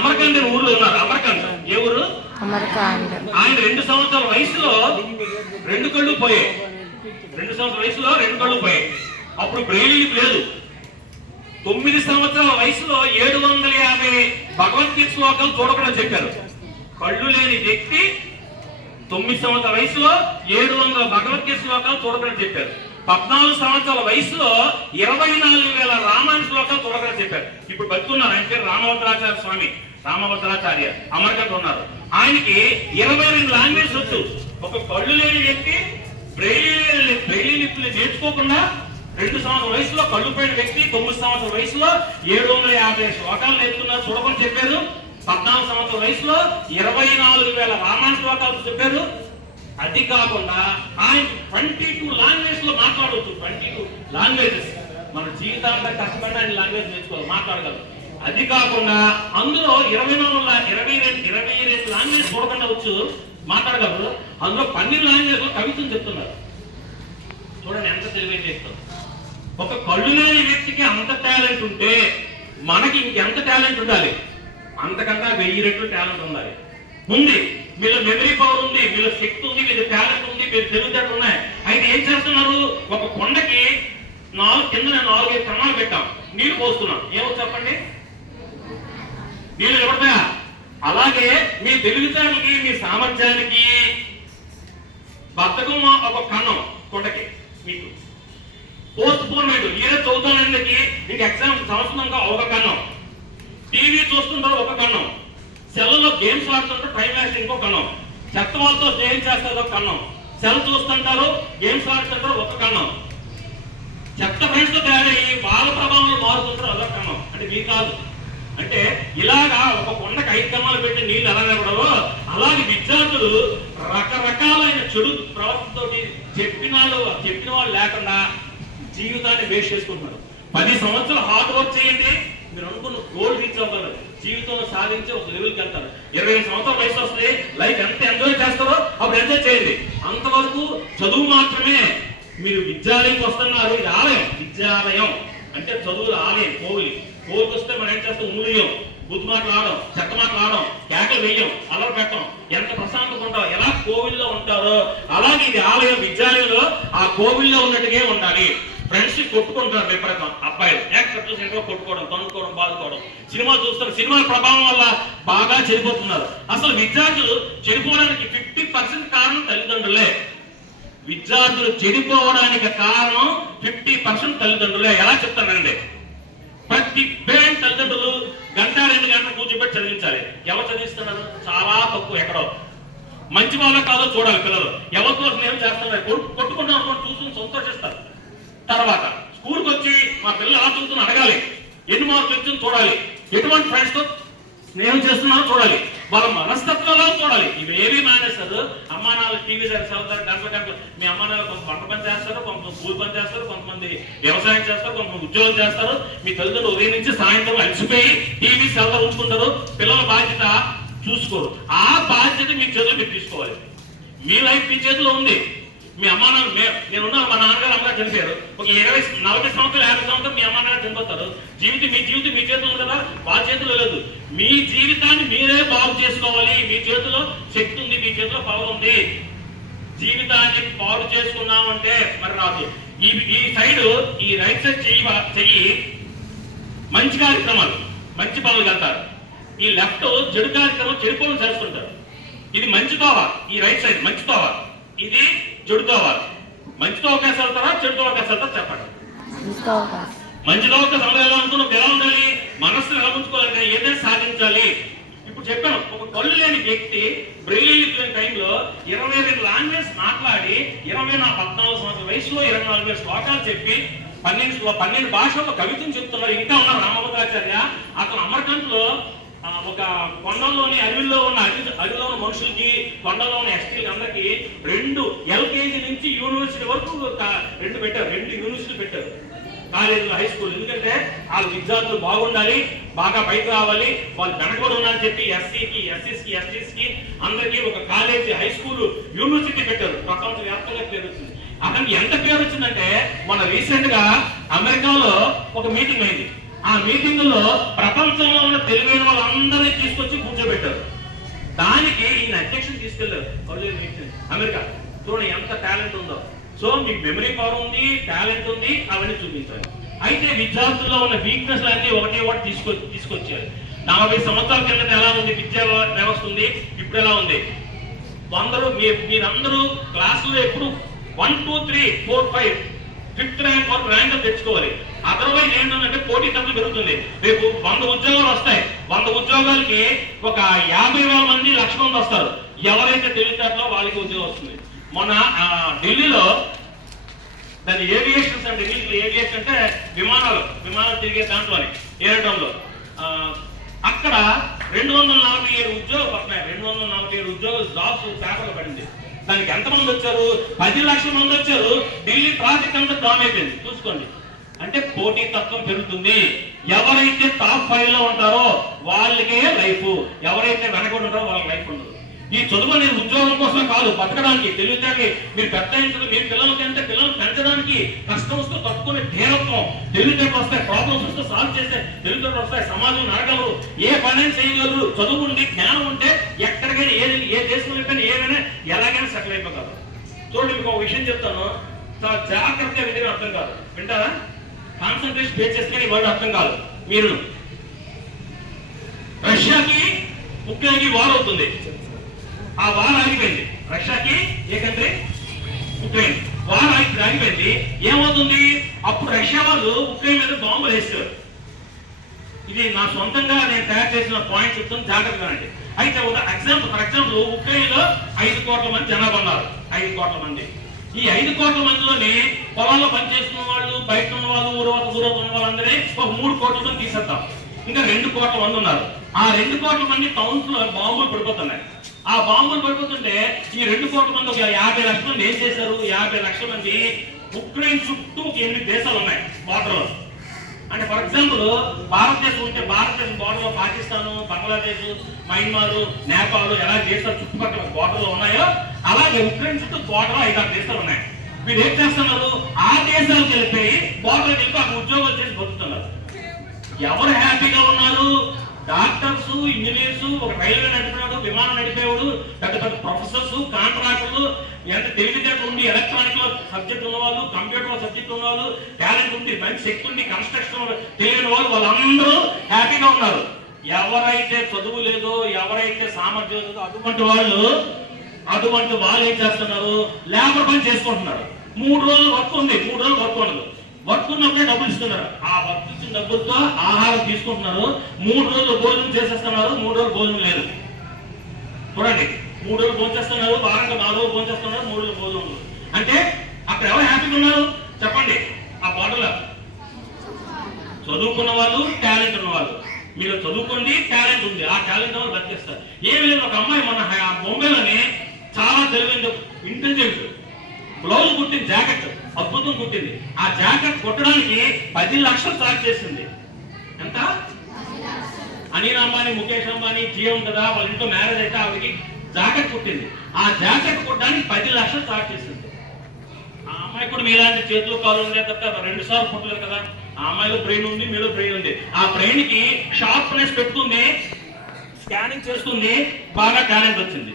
అమర్కాండ్ అనే ఊర్లో ఉన్నారు. అమర్కాండ్ ఏ ఊరు? ఆయన 2 సంవత్సరాల వయసులో 2 కళ్ళు పోయాయి. 2 సంవత్సరాల వయసులో 2 కళ్ళు పోయాయి. అప్పుడు బ్రెయిలీ లేదు. 9 సంవత్సరాల వయసులో 750 భగవద్గీత శ్లోకాలు చూడకుండా చెప్పారు. కళ్ళు లేని వ్యక్తి 9 సంవత్సరాల వయసులో 700 భగవద్గీత శ్లోకాలు చూడకుండా చెప్పారు. 14 సంవత్సరాల వయసులో 24,000 రామాయణ శ్లోకాలు చూడకుండా చెప్పారు. ఇప్పుడు బతుకున్నారు. ఆయన పేరు రామభద్రాచార్య స్వామి. రామభద్రాచార్య అమర్కంట ఉన్నారు. ఆయనకి 22 లాంగ్వేజ్ వచ్చు. ఒక కళ్ళు లేని వ్యక్తి బ్రెయిలీ లిపులు నేర్చుకోకుండా 2 సంవత్సరాల వయసులో కళ్ళు పోయిన వ్యక్తి 9 సంవత్సరాల వయసులో 750 శ్లోకాలు నేర్చుకున్నారు, చూడకుండా చెప్పారు. 14 సంవత్సరాల వయసులో 24,000 రామాయణ శ్లోకాలు చెప్పారు. అది కాకుండా ఆయన 22 లాంగ్వేజ్ లో మాట్లాడవచ్చు. 22 లాంగ్వేజెస్. మన జీవితాంతా కష్టపడి ఆయన లాంగ్వేజ్ నేర్చుకోవాలి, మాట్లాడగలరు. అది కాకుండా అందులో 22 లాంగ్వేజ్ చూడకుండా వచ్చు, మాట్లాడగలరు. అందులో 12 లాంగ్వేజ్ లో కవితలు చెప్తున్నారు. చూడండి ఎంత తెలివైన చేస్తారు. ఒక కళ్ళు లేని వ్యక్తికి అంత టాలెంట్ ఉంటే మనకి ఇంకెంత టాలెంట్ ఉండాలి? అంతకన్నా 1000 రెట్లు టాలెంట్ ఉండాలి. ఉంది, మీలో మెమరీ పవర్ ఉంది, మీలో శక్తి ఉంది, మీలో టాలెంట్ ఉంది, మీరు తెలివితేటలు ఉన్నాయి. అయితే ఏం చేస్తున్నారు? ఒక కొండకి కింద 4-5 క్రమాలు పెట్టాం, నీళ్లు పోస్తున్నాం. ఏమో చెప్పండి, నీళ్ళు నిలబడతాయా? అలాగే మీ తెలివితేటలకి, మీ సామర్థ్యానికి బద్ధకం ఒక కన్నం కొండకి. మీకు పోస్ట్ పోన్మెంట్, ఈరోజు చదువుతానండి, మీకు ఎగ్జామ్ సంవత్సరంగా ఒక కన్నం. టీవీ చూస్తుంటారు ఒక కన్నం. సెల్లో గేమ్స్ ఆడుతుంటారు, టైం వేస్ట్ ఇంకో కన్నం. చెత్త వాళ్ళతో స్నేహం చేస్తారు ఒక కన్నం. సెల్ చూస్తుంటారు, గేమ్స్ ఆడుతుంటారు ఒక కన్నం. చెత్త ఫ్రెండ్స్ తో తయారయ్యి వాళ్ళ ప్రభావంలో మారుతుంటారు అదొక కన్నం. అంటే మీ కాదు. అంటే ఇలాగా ఒక కొండకు 5 కన్నాలు పెట్టి నీళ్ళు ఎలా నిలబడవో అలాగే విద్యార్థులు రకరకాలైన చెడు ప్రవర్తనతో చెప్పిన వాళ్ళు లేకుండా జీవితాన్ని వేస్ట్ చేసుకుంటున్నారు. 10 సంవత్సరాలు హార్డ్ వర్క్ చేయండి, మీరు అనుకున్న గోల్ రీచ్ అవ్వగలరు, జీవితంలో సాధించి ఒక లెవెల్కి వెళ్తారు. 25 సంవత్సరాల వయసు వస్తే లైఫ్ ఎంత ఎంజాయ్ చేస్తారో అప్పుడు ఎంజాయ్ చేయండి. అంతవరకు చదువు మాత్రమే. మీరు విద్యాలయంకి వస్తున్నారు, ఇది ఆలయం. విద్యాలయం అంటే చదువుల ఆలయం. కోవిలికి వస్తే మనం ఏం చేస్తాం? ఉమ్ములియం, బుద్ధి మాట్లాడడం, చెత్త మాట్లాడడం, కేకలు వేయం, అలర పెట్టడం, ఎంత ప్రశాంతంగా ఉంటారో, ఎలా కోవిల్లో ఉంటారో అలాగే ఇది ఆలయం. విద్యాలయంలో ఆ కోవిల్లో ఉన్నట్టుగా ఉండాలి. ఫ్రెండ్స్ కొట్టుకుంటారు విపరీతం. అబ్బాయిలు చూసి కొట్టుకోవడం, తన్నుకోవడం, బాదుకోవడం. సినిమా చూస్తారు, సినిమాల ప్రభావం వల్ల బాగా చెడిపోతున్నారు. అసలు విద్యార్థులు చెడిపోవడానికి 50% కారణం తల్లిదండ్రులే. విద్యార్థులు చెడిపోవడానికి కారణం 50% తల్లిదండ్రులే. ఎలా చెప్తానండి? ప్రతి పేరెంట్ తల్లిదండ్రులు 1-2 గంటలు కూర్చోబెట్టి చదివించాలి. ఎవరు చదివిస్తున్నారు? చాలా తక్కువ. ఎక్కడో మంచి వాళ్ళ కాదో చూడాలి. పిల్లలు ఎవరితో స్నేహం చేస్తున్నారు, కొట్టుకుంటారు, చూసుకుని సంతోషిస్తారు. తర్వాత స్కూల్కి వచ్చి మా పిల్లలు ఎలా చదువుతున్నా అడగాలి, ఎన్ని మార్కులు వచ్చింది చూడాలి, ఎటువంటి ఫ్రెండ్స్ తో స్నేహం చేస్తున్నారో చూడాలి, వాళ్ళ మనస్తత్వాలు చూడాలి. ఇవేవి మానేస్తారు. అమ్మా నాన్న టీవీ చదువుతారు, గంటలు. మీ అమ్మా నాన్న కొంత పంట పని చేస్తారు, కొంతమంది స్కూల్ పని చేస్తారు, కొంతమంది వ్యవసాయం చేస్తారు, కొంతమంది ఉద్యోగం చేస్తారు. మీ తల్లిదండ్రులు ఉదయం నుంచి సాయంత్రం అలసిపోయి టీవీ సెల్లో ఉంచుకుంటారు. పిల్లల బాధ్యత చూసుకోరు. ఆ బాధ్యత మీ చేతిలో మీరు తీసుకోవాలి. మీ లైఫ్ మీ చేతిలో ఉంది. మీ అమ్మా నాన్న, నేనున్నాను, మా నాన్నగారు అమ్మగారు చనిపోయారు. ఒక 40 సంవత్సరాలు 50 సంవత్సరాలు మీ అమ్మా నాన్న చనిపోతారు. మీ జీవితం మీ చేతిలో ఉంది కదా, వాళ్ళ చేతిలో లేదు. మీ జీవితాన్ని మీరే బాగు చేసుకోవాలి. మీ చేతిలో శక్తి ఉంది, మీ చేతిలో పవర్ ఉంది. జీవితాన్ని పాడు చేసుకున్నామంటే మరి రాదు. ఈ సైడ్, ఈ రైట్ సైడ్ చెయ్యి మంచి కార్యక్రమాలు, మంచి పనులు వెళ్తారు. ఈ లెఫ్ట్ చెడు కార్యక్రమం, చెడు పనులు చేస్తుంటారు. ఇది మంచి తోవ, ఈ రైట్ సైడ్ మంచి తోవ, ఇది చెడుతో. మంచితో అవకాశం వెళ్తారా, చెడుతో అవకాశం వెళ్తారా? చెప్పండి. మంచితో అవకాశం అనుకున్నప్పుడు ఎలా ఉండాలి? మనస్సును ఎలా ఉంచుకోవాలంటే ఏదైనా సాధించాలి. ఇప్పుడు చెప్పాను, ఒక కళ్ళు లేని వ్యక్తి బ్రెయిలీ లేని టైంలో 22 లాంగ్వేజ్ మాట్లాడి 14 సంవత్సరాల వయసులో 24 శ్లోకాలు చెప్పి 12 భాషల్లో కవితను చెప్తున్నారు. ఇంకా ఉన్నారు రామభద్రాచార్య. అతను అమర్కంట్లో ఒక కొండల్లోని అడవిలో ఉన్న మనుషులకి, కొండలో ఉన్న ఎస్టీలకి అందరికి 2 LKG నుంచి యూనివర్సిటీ వరకు 2 పెట్టారు. 2 యూనివర్సిటీలు పెట్టారు, కాలేజీలు, హై స్కూల్. ఎందుకంటే వాళ్ళ విద్యార్థులు బాగుండాలి, బాగా పైకి రావాలి, వాళ్ళు వెనకబడి ఉన్నారని చెప్పి ఎస్సీకి, ఎస్సీస్కి, ఎస్టీస్కి అందరికీ ఒక కాలేజీ, హై స్కూల్, యూనివర్సిటీ పెట్టారు. ప్రపంచ వ్యాప్తంగా పేరు వచ్చింది. అతనికి ఎంత పేరు వచ్చిందంటే, మన రీసెంట్ గా అమెరికాలో ఒక మీటింగ్ అయింది. ఆ మీటింగ్ లో ప్రపంచంలో ఉన్న తెలివైన వాళ్ళందరినీ తీసుకొచ్చి కూర్చోబెట్టారు. దానికి ఈయన అధ్యక్షుడు తీసుకెళ్లారు అమెరికా. చూడండి ఎంత టాలెంట్ ఉందో. సో మీకు మెమరీ పవర్ ఉంది, టాలెంట్ ఉంది, అవన్నీ చూపించాలి. అయితే విద్యార్థుల్లో ఉన్న వీక్నెస్ అన్ని ఒకటి తీసుకొచ్చారు. 40 సంవత్సరాల కిందట ఎలా ఉంది విద్యా వ్యవస్థ ఉంది, ఇప్పుడు ఎలా ఉంది? మీరందరూ క్లాసులో ఎప్పుడు 1, 2, 3, 4, 5 5th ర్యాంక్ వరకు ర్యాంక్ తెచ్చుకోవాలి. అదర్వైజ్ ఏంటంటే పోటీ తక్కువ పెరుగుతుంది. రేపు 100 ఉద్యోగాలు వస్తాయి. 100 ఉద్యోగాలకి ఒక 50,000 మంది, 1,00,000 మంది వస్తారు. ఎవరైతే తెలివితేటలో వాళ్ళకి ఉద్యోగం వస్తుంది. మొన్న ఢిల్లీలో దాని ఏవియేషన్స్ అంటే ఏవియేషన్ అంటే విమానాలు తిరిగే దాంట్లోని ఏరటంలో అక్కడ 247 ఉద్యోగాలు వస్తున్నాయి. 247 ఉద్యోగాలు జాబ్స్ పేపర్లో పడింది. దానికి ఎంతమంది వచ్చారు? 10 లక్షల మంది వచ్చారు. ఢిల్లీ ట్రాఫిక్ అంతా జామ్ అయిపోయింది. చూసుకోండి. అంటే పోటీ తత్వం పెరుగుతుంది. ఎవరైతే టాప్ 5 లో ఉంటారో వాళ్ళకే లైఫ్, ఎవరైతే వెనకబడి ఉంటారో వాళ్ళకి లైఫ్ ఉండదు. ఈ చదువు అనేది ఉద్యోగం కోసం కాదు, బతకడానికి, తెలివితేటలు. మీరు పెద్ద మీ పిల్లలకి అంటే పిల్లలు పెంచడానికి కష్టం వస్తే తట్టుకునే ధీరత్వం, తెలివితేటలు వస్తాయి. ప్రాబ్లమ్స్ వస్తే సాల్వ్ చేస్తే తెలివితేటలు వస్తాయి. సమాజం నడగలరు, ఏ పని చేయగలరు. చదువు ఉండి జ్ఞానం ఉంటే ఎక్కడికైనా ఏ దేశంలో కానీ ఏదైనా ఎలాగైనా సెటిల్ అయిపోతారు. చూడండి, మీకు ఒక విషయం చెప్తాను, చాలా జాగ్రత్తగా వినే అర్థం కాదు. వింటారా? కాన్సన్ట్రేషన్ పే చేస్తే ఈ వర్డ్ అర్థం కాదు. మీరు రష్యాకి ఉక్రెయిన్కి వార్ అవుతుంది. ఆ వార్ ఆగిపోయింది. రష్యాకి ఏ కంట్రీ? ఉక్రెయిన్. వార్ ఆగిపోయింది. ఏమవుతుంది? అప్పుడు రష్యా వాళ్ళు ఉక్రెయిన్ మీద బాంబులు వేస్తారు. ఇది నా సొంతంగా నేను తయారు చేసిన పాయింట్ చెప్తాను, జాగ్రత్తగా అండి. అయితే ఫర్ ఎగ్జాంపుల్ ఉక్రెయిన్ లో 5 కోట్ల మంది జనాభా ఉన్నారు. 5 కోట్ల మంది. ఈ 5 కోట్ల మందిలోనే పొలాల్లో పనిచేస్తున్న వాళ్ళు, బయట ఉన్న వాళ్ళు, ఊరవత ఉన్న వాళ్ళందరినీ ఒక 3 కోట్ల మంది తీసేద్దాం. ఇంకా 2 కోట్ల మంది ఉన్నారు. ఆ 2 కోట్ల మంది టౌన్స్ లో బాంబులు పడిపోతున్నాయి. ఆ బాంబులు పడిపోతుంటే ఈ 2 కోట్ల మంది ఒక 50 లక్షల మంది ఏం చేశారు? 50 లక్షల మంది ఉక్రెయిన్ చుట్టూ 8 దేశాలు ఉన్నాయి బార్డర్ లో. అంటే ఫర్ ఎగ్జాంపుల్ భారతదేశం ఉంటే భారతదేశం బార్డర్ లో పాకిస్తాన్, బంగ్లాదేశ్, మయన్మార్, నేపాల్ ఎలా దేశాలు చుట్టుపక్కల బార్డర్ లో ఉన్నాయో అలాగే ఉక్రెయిన్ చుట్టూ బార్డర్ 5-6 దేశాలు ఉన్నాయి. వీళ్ళు ఏం చేస్తున్నారు? ఆ దేశాలకు వెళ్ళిపోయి బార్డర్కి వెళ్ళి అక్కడ ఉద్యోగాలు చేసి బతుకుతున్నారు. ఎవరు హ్యాపీగా ఉన్నారు? డాక్టర్స్, ఇంజనీర్స్, ఒక రైల్వే నడిపినాడు, విమానం నడిపేవాడు, పెద్ద పెద్ద ప్రొఫెసర్స్, కాంట్రాక్టర్లు, ఎంత తెలివితేటలు ఉండి ఎలక్ట్రానిక్ లో సబ్జెక్ట్ ఉన్నవాళ్ళు, కంప్యూటర్ లో సబ్జెక్ట్ ఉన్నవాళ్ళు, టాలెంట్ ఉండి, మంచి శక్తి ఉండి, కన్స్ట్రక్షన్ తెలియని వాళ్ళు, వాళ్ళందరూ హ్యాపీగా ఉన్నారు. ఎవరైతే చదువు లేదో, ఎవరైతే సామర్థ్యం లేదో అటువంటి వాళ్ళు ఏం చేస్తున్నారు? లేబర్ పని చేసుకుంటున్నారు. 3 రోజులు వర్క్ ఉంది, 3 రోజులు వర్క్ ఉండదు. వర్క్ ఉన్నప్పుడే డబ్బులు ఇస్తున్నారు. ఆ వర్క్ ఇచ్చిన డబ్బులతో ఆహారం తీసుకుంటున్నారు. 3 రోజులు భోజనం చేసేస్తున్నారు. 3 రోజులు భోజనం లేదు. చూడండి, 3 రోజులు భోజనం చేస్తున్నారు, వారంగా 4 రోజులు భోజనం చేస్తున్నారు, 3 రోజులు భోజనం. అంటే అక్కడ ఎవరు హ్యాపీగా ఉన్నారు చెప్పండి? ఆ బాటలో చదువుకున్న వాళ్ళు, టాలెంట్ ఉన్న వాళ్ళు. మీరు చదువుకోండి, టాలెంట్ ఉంది, ఆ టాలెంట్ వాళ్ళు బతికేస్తారు. ఏమి లేదు, ఒక అమ్మాయి మన బొంబేలోనే చాలా తెలివైన, ఇంటెలిజెంట్, బ్లౌజ్ కుట్టింది, జాకెట్ అద్భుతం కుట్టింది. ఆ జాకెట్ కుట్టడానికి 10 లక్షలు చార్జ్ చేసింది. ఎంత? అనిల్ అంబానీ, ముఖేష్ అంబానీ జీవం కదా, వాళ్ళ ఇంట్లో మ్యారేజ్ అయితే ఆవిడకి జాకెట్ కుట్టింది. ఆ జాకెట్ కుట్టడానికి 10 లక్షలు చార్జ్ చేసింది. ఆ అమ్మాయి కూడా మీలాంటి చేతులు కాలు ఉండే తప్ప 2 సార్లు కుట్టలేదు కదా. ఆ అమ్మాయిలో బ్రెయిన్ ఉంది, మీలో బ్రెయిన్ ఉంది. ఆ బ్రెయిన్ కి షార్ప్నెస్ పెట్టుకుంది, స్కానింగ్ చేస్తుంది, బాగా టాలెంట్ వచ్చింది.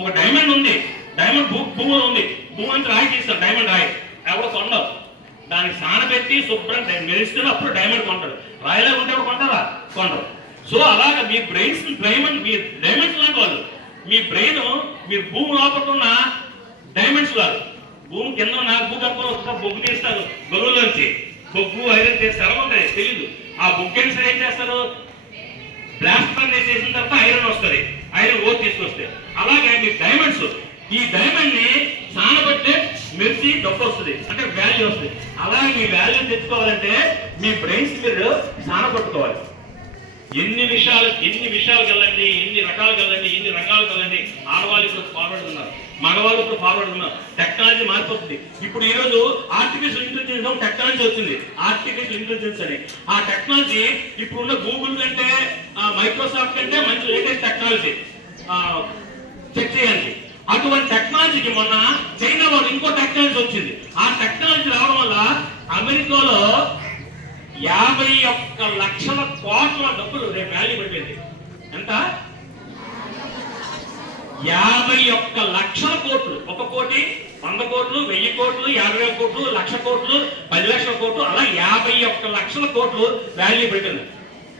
ఒక డైమండ్ ఉంది, డైమండ్ భూమి ఉంది, భూమి అంటే రాయి తీస్తారు, డైమండ్ రాయి ఎవరో కొండవు. దానికి సానబెట్టి శుభ్రం మెరిస్తే అప్పుడు డైమండ్ కొంటారు. రాయిలా ఉంటే కొంటారా? కొండరు. సో అలాగా మీ బ్రెయిన్స్ మీ డైమండ్స్ లాంటి వాళ్ళు. మీ బ్రెయిన్ మీరు భూమి లోపల ఉన్న డైమండ్స్ లాగా. భూమి కింద ఉన్న భూగర్భంలో బొగ్గు తీస్తారు, గొర్రెలోంచి బొగ్గు ఐరన్ చేస్తే ఎలా ఉంటాయి తెలీదు. ఆ బొగ్గు ఏం చేస్తారు? బ్లాస్ట్ పని చేసిన తర్వాత ఐరన్ వస్తుంది, ఐరన్ ఓ తీసుకొస్తే. అలాగే మీ డైమండ్స్, ఈ డైమండ్ ని సానబట్టే మెరిసి డబ్బు వస్తుంది, అంటే వాల్యూ వస్తుంది. అలాగే మీ వాల్యూ తెచ్చుకోవాలంటే మీ బ్రెయిన్స్ మీరు సానపట్టుకోవాలి. ఎన్ని విషయాలకు వెళ్ళండి, ఎన్ని రకాలకు వెళ్ళండి, ఎన్ని రంగాలకు వెళ్ళండి, ఆడవాళ్ళు ఇప్పుడు ఫార్వర్డ్ ఉన్నారు, మగవాళ్ళు ఇప్పుడు ఫార్వర్డ్ ఉన్నారు. టెక్నాలజీ మారిపోతుంది. ఇప్పుడు ఈ రోజు ఆర్టిఫిషియల్ ఇంటెలిజెన్స్ టెక్నాలజీ వచ్చింది, ఆర్టిఫిషియల్ ఇంటెలిజెన్స్ అని. ఆ టెక్నాలజీ ఇప్పుడున్న గూగుల్ కంటే, మైక్రోసాఫ్ట్ కంటే మంచి లేటెస్ట్ టెక్నాలజీ చెక్ చేయాలి. అటువంటి టెక్నాలజీకి మొన్న చైనా వాళ్ళు ఇంకో టెక్నాలజీ వచ్చింది. ఆ టెక్నాలజీ రావడం వల్ల అమెరికాలో 51 లక్షల కోట్ల డబ్బులు రేపు వాల్యూ పడిపోయింది. ఎంత? 51 లక్షల కోట్లు. 1 కోటి, 100 కోట్లు, 1000 కోట్లు, 50,000 కోట్లు, 1,00,000 కోట్లు, 10 లక్షల కోట్లు, అలా 51 లక్షల కోట్లు వాల్యూ పెట్టింది.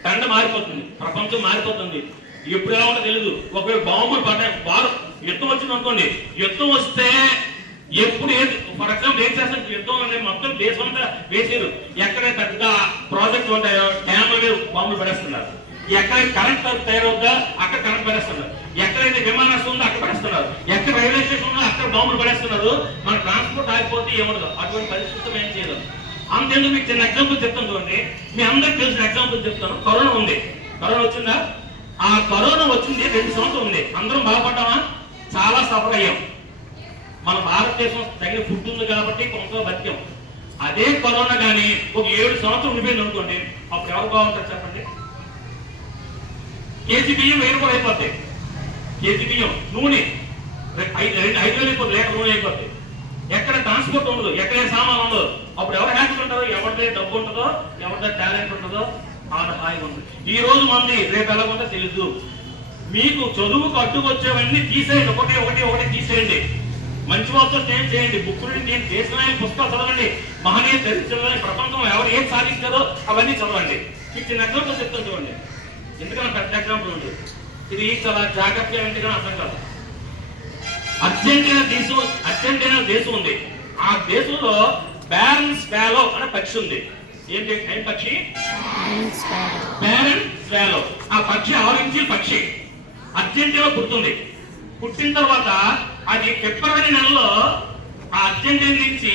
తండ మారిపోతుంది, ప్రపంచం మారిపోతుంది. ఎప్పుడు ఎలా ఉంటుందో తెలియదు. ఒకవేళ బాంబులు పడ్డాయి, యుద్ధం వచ్చింది అనుకోండి, యుద్ధం వస్తే ఎప్పుడు ఫర్ ఎగ్జాంపుల్ ఏం చేస్తారు, యుద్ధం అనేది మొత్తం దేశం అంతా వేసారు. ఎక్కడైతే పెద్ద ప్రాజెక్ట్ ఉంటాయో డ్యామ్ల మీద బాంబులు పడేస్తున్నారు. ఎక్కడైతే కరెంట్ తయారవుతుందో అక్కడ కరెంట్ పడేస్తున్నారు. ఎక్కడైతే విమానాశ్రయం ఉందో అక్కడ పడేస్తున్నారు. ఎక్కడ రైల్వే స్టేషన్ ఉందో అక్కడ బాంబులు పడేస్తున్నారు. మన ట్రాన్స్పోర్ట్ ఆగిపోతే ఏముండదు. అటువంటి పరిస్థితి ఏం చేయలేదు. అంతేందుకు మీకు చిన్న ఎగ్జాంపుల్ చెప్తాను చూడండి. మీ అందరికి తెలిసిన ఎగ్జాంపుల్ చెప్తాను. కరోనా ఉంది. కరోనా వచ్చిందా? ఆ కరోనా వచ్చింది 2 సంవత్సరాలు ఉంది. అందరం బాగుపడ్డామా? చాలా సఫర్ అయ్యాం. మన భారతదేశం తగిన ఫుడ్ ఉంది కాబట్టి కొంత బతికాం. అదే కరోనా కానీ ఒక 7 సంవత్సరాలు ఉండిపోయింది అనుకోండి, అప్పుడు ఎవరు బాగుంటారు చెప్పండి? కేజీ బియ్యం 1000 రూపాయలు అయిపోతాయి. కేజీ బియ్యం, నూనె 5,000 అయిపోతుంది. లీటర్ నూనె అయిపోతాయి. ఎక్కడ ట్రాన్స్పోర్ట్ ఉండదు, ఎక్కడ సామాన్ ఉండదు. అప్పుడు ఎవరు హ్యాపీ ఉంటారో, ఎవరిదే డబ్బు ఉంటుందో, ఎవరిదే టాలెంట్ ఉంటుందో ఆడ హాయిగా ఉంటుంది. ఈ రోజు మంది రేపు ఎలా ఉందో తెలియదు. మీకు చదువుకు అడ్డుకొచ్చేవన్నీ తీసేయండి. ఒకటి తీసేయండి. మంచి వాళ్ళతో స్నేహం చేయండి. బుక్కులు నేను దేశమైన పుస్తకాలు చదవండి. మహనీయ చరిత్రలో ప్రపంచం ఎవరు ఏం సాధించారో అవన్నీ చదవండి. మీకు చిన్న ఎగ్జాంపుల్ చెప్తాను చూడండి. ఎందుకన్నా పెద్ద ఎగ్జాంపుల్ ఉంది. ఇది చాలా జాగ్రత్తగా అంటే కానీ అర్థం కాదు. అర్జెంటీనా దేశం ఉంది. ఆ దేశంలో బ్యారన్ స్వాలో అనే పక్షి ఉంది. ఏంటి ఏం పక్షి? Barren swallow. ఆ పక్షి ఆరెంజ్ పక్షి అర్జెంటీనా పుడుతుంది. పుట్టిన తర్వాత అది ఫిబ్రవరి నెలలో ఆ అర్జెంటీనా నుంచి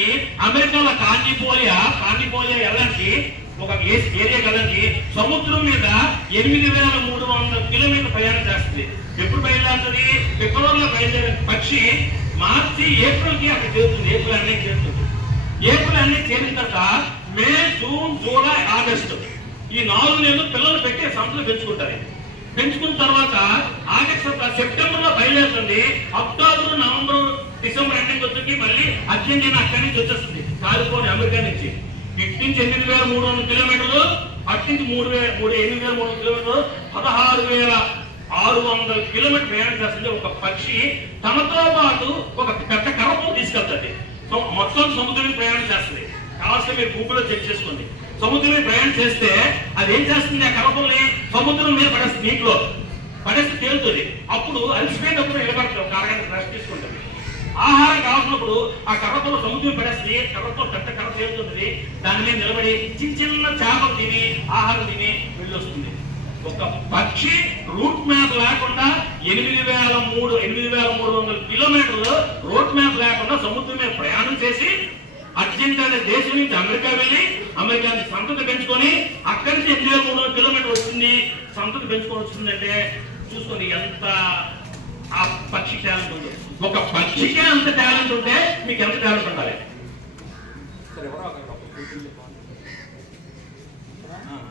అమెరికాలో కాండిపోలియా వెళ్ళడానికి ఒక ఏరియా వెళ్ళడానికి సముద్రం మీద 8,300 కిలోమీటర్ల ప్రయాణం చేస్తుంది. ఎప్పుడు బయలుదేరుతుంది? ఫిబ్రవరిలో బయలుదేరే పక్షి మార్చి ఏప్రిల్కి అక్కడ చేరుతుంది. ఏప్రిల్ అన్నీ చేరిన తర్వాత మే, జూన్, జూలై, ఆగస్టు ఈ 4 నెలలు పిల్లలు పెట్టి సంస్థలు పెంచుకుంటారు. పెంచుకున్న తర్వాత ఆగస్టు సెప్టెంబర్ లో బయలుదేరుతుంది. అక్టోబర్, నవంబర్, డిసెంబర్ ఎండింగ్ వచ్చి మళ్ళీ అర్జెంటీనా అక్కడి నుంచి వచ్చేస్తుంది. కాలిఫోర్నియా, అమెరికా నుంచి. ఇటు నుంచి 8,300 కిలోమీటర్లు, అటు నుంచి 8,300 కిలోమీటర్లు, 16,600 కిలోమీటర్ ప్రయాణం చేస్తుంది. ఒక పక్షి తనతో పాటు ఒక పెద్ద కర్రపు తీసుకెళ్తుంది. మొత్తం సముద్రం ప్రయాణం చేస్తుంది. కావాల్సిన మీరు గూగుల్లో చెక్ చేసుకోండి. సముద్రం ప్రయాణం చేస్తే అది ఏం చేస్తుంది? ఆ కర్రపుల్ని సముద్రం మీద పడేస్తుంది. నీటిలో పడేస్తే తేలుతుంది. అప్పుడు అలసిపోయినప్పుడు నిలబడుతుంది. ఒక అరగంట రెస్ట్ తీసుకుంటుంది. ఆహారం కావాల్సినప్పుడు ఆ కర్రపుల్ల సముద్రం పడేస్తుంది. కర్రతో పెద్ద కర్ర తేలుతుంది. దాని మీద నిలబడి చిన్న చేపలు తిని ఆహారం తిని వెళ్ళొస్తుంది. ఒక పక్షి రూట్ మ్యాప్ లేకుండా 8,300 కిలోమీటర్లు రూట్ మ్యాప్ లేకుండా సముద్రం మీద ప్రయాణం చేసి అర్జెంటీనా దేశం నుంచి అమెరికా వెళ్ళి అమెరికా నుంచి సంతతి పెంచుకొని అక్కడి నుంచి 8,300 కిలోమీటర్లు వచ్చింది. సంతతి పెంచుకొని వచ్చిందంటే చూసుకోండి ఎంత ఆ పక్షి టాలెంట్ ఉంది. ఒక పక్షికే అంత టాలెంట్ ఉంటే మీకు ఎంత టాలెంట్ ఉండాలి?